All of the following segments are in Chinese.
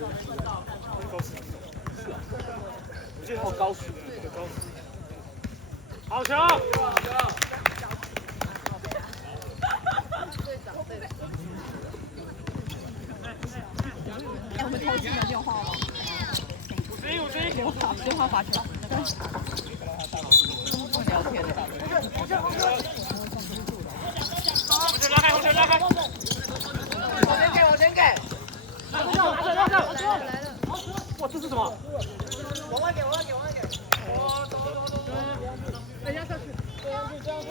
哦，高速，高速。好球！我们投进的电话吗51，51，电话罚球。不聊天的。红球拉开！我先给。来了！哇，这是什么？往外给。走。等一下下去。这样子。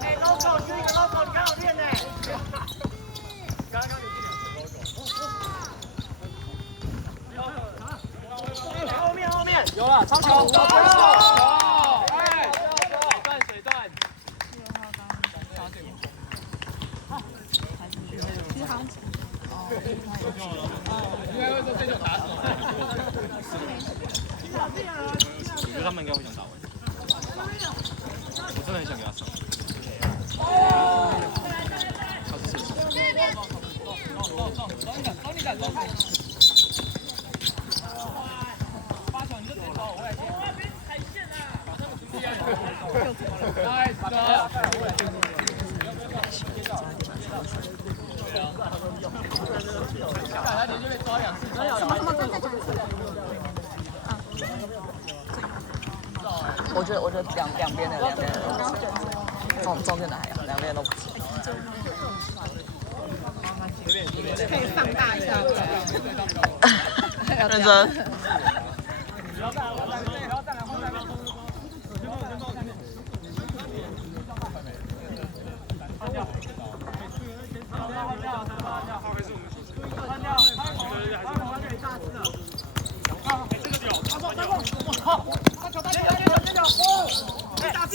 哎 ，logo 是一个 logo， 你刚好练呢。刚你后面。有了，长球！水段。应该会说这球打死我。我觉得他们应该会想打我。我真的很想给他上。他是射手。我觉得两边的中间的还好，两边都不行。可以放大一下。认真。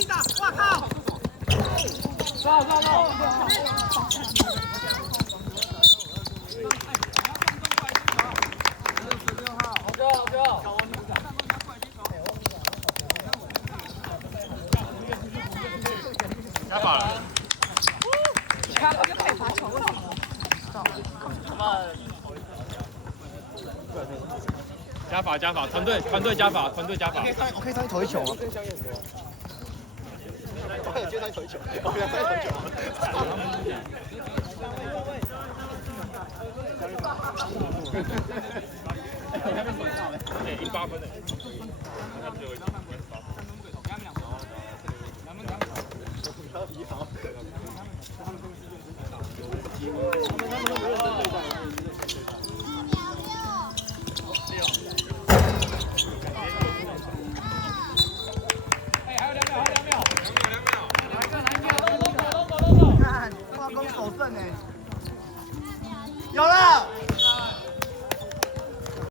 打！哇靠！加法了。就可以罚球了。加法，团队加法。我可以上去投一球吗？我有接上去投一球，我可以上去投一球。18分的。看，化工守正哎，有了。